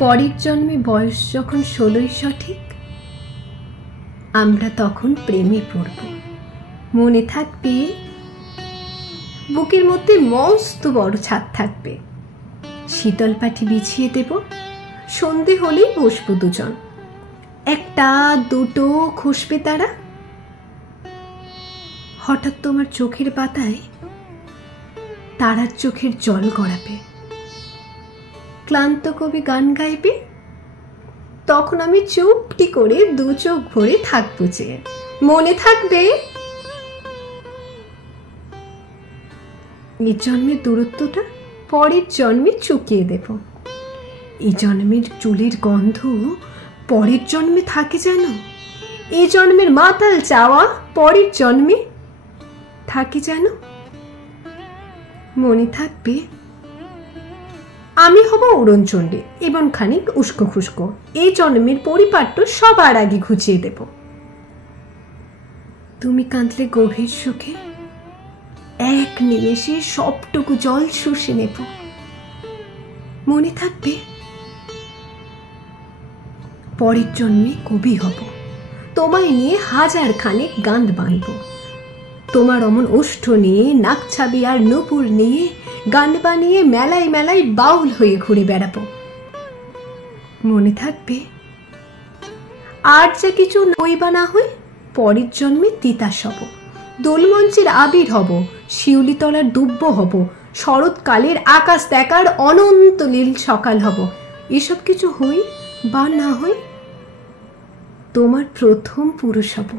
পরের জন্মে বয়স যখন 16 সঠিক, আমরা তখন প্রেমে পড়ব। মনে থাকবে বুকের মধ্যে মস্ত বড় ছাদ থাকবে, শীতল পাটি বিছিয়ে দেব, সন্ধে হলেই বসবো দুজন, একটা দুটো খসবে তারা। হঠাৎ তোমার চোখের পাতায় তারার চোখের জল গড়াবে, ক্লান্ত কবি গান গাইবে, তখন আমি চুপটি করে দু চোখ ভরে থাকবো চেয়ে। মনে থাকবে এই জন্মের দূরত্বটা পরের জন্মে চুকিয়ে দেব। এই জন্মের চুলের গন্ধ পরের জন্মে থাকে যেন, এই জন্মের মাতাল চাওয়া পরের জন্মে থাকে যেন। মনে থাকবে আমি হব উড়নচণ্ডী এবং খানিক উস্কো খুস্কো, এই জন্মের পরিপাট্য সবার আগে ঘুচিয়ে দেব। তুমি কাঁদলে গভীর সুখে, এক নিমেষে সবটুকু জল শুষে নেব। মনে থাকবে পরের জন্মে কবি হব, তোমায় নিয়ে হাজার খানেক গান বাঁধব। তোমার অমন ওষ্ঠ নিয়ে, নাকছাবি আর নূপুর নিয়ে গান বানিয়ে মেলায় মেলায় বাউল হয়ে ঘুরে বেড়াবো। মনে থাকবে আর যা কিছু হই বা না হই, পরের জন্মে তিতাস হব, দোলমঞ্চের আবির হব, শিউলিতলার দুব্য হব, শরৎকালের আকাশ দেখার অনন্ত নীল সকাল হব। এসব কিছু হই বা না হই, তোমার প্রথম পুরুষ হব।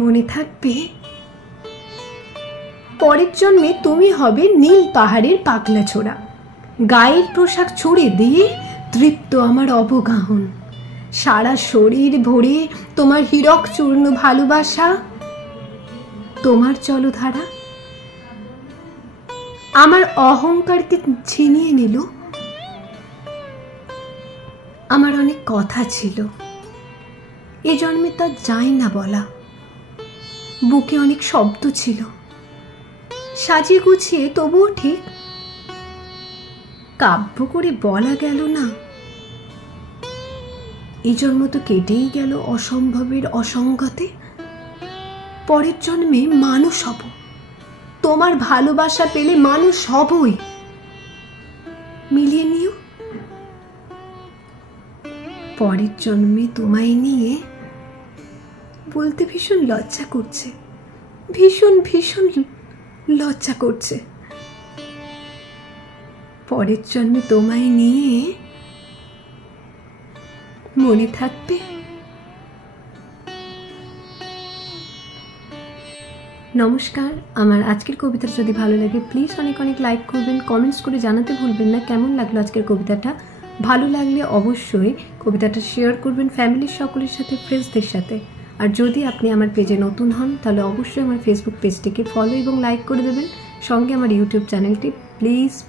মনে থাকবে পরের জন্মে তুমি হবে নীল পাহাড়ের পাগলা ছোড়া, গায়ের পোশাক ছুড়ে দিয়ে তৃপ্ত আমার অবগাহন, সারা শরীর ভরে তোমার হীরক চূর্ণ ভালোবাসা, তোমার জলধারা আমার অহংকারকে ছিনিয়ে নিল। আমার অনেক কথা ছিল, এ জন্মে তা যায় না বলা, বুকে অনেক শব্দ ছিল, সাজিয়ে গুছিয়ে তবুও ঠিক কাব্য করে বলা গেল না। এই জন্ম তো কেটেই গেল অসম্ভবের অসঙ্গতে। পরের জন্মে মানুষ হব, তোমার ভালোবাসা পেলে মানুষ হবই। মিলিয়ে নিও পরের জন্মে তোমায় নিয়ে বলতে ভীষণ লজ্জা করছে, ভীষণ ভীষণ লজ্জা করছে। পরের জন্মে তোমায় নিয়ে মনে থাকবে। নমস্কার, আমার আজকের কবিতাটা যদি ভালো লাগে প্লিজ অনেক অনেক লাইক করবেন, কমেন্টস করে জানাতে ভুলবেন না কেমন লাগলো আজকের কবিতাটা। ভালো লাগলে অবশ্যই কবিতাটা শেয়ার করবেন ফ্যামিলির সকলের সাথে, ফ্রেন্ডসদের সাথে। আর যদি আপনি আমার পেজে নতুন হন তাহলে অবশ্যই আমার ফেসবুক পেজটিকে ফলো এবং লাইক করে দেবেন, সঙ্গে আমার ইউটিউব চ্যানেলটি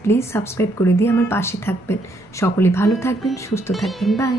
প্লিজ সাবস্ক্রাইব করে দিয়ে আমার পাশে থাকবেন। সকলে ভালো থাকবেন, সুস্থ থাকবেন, বাই।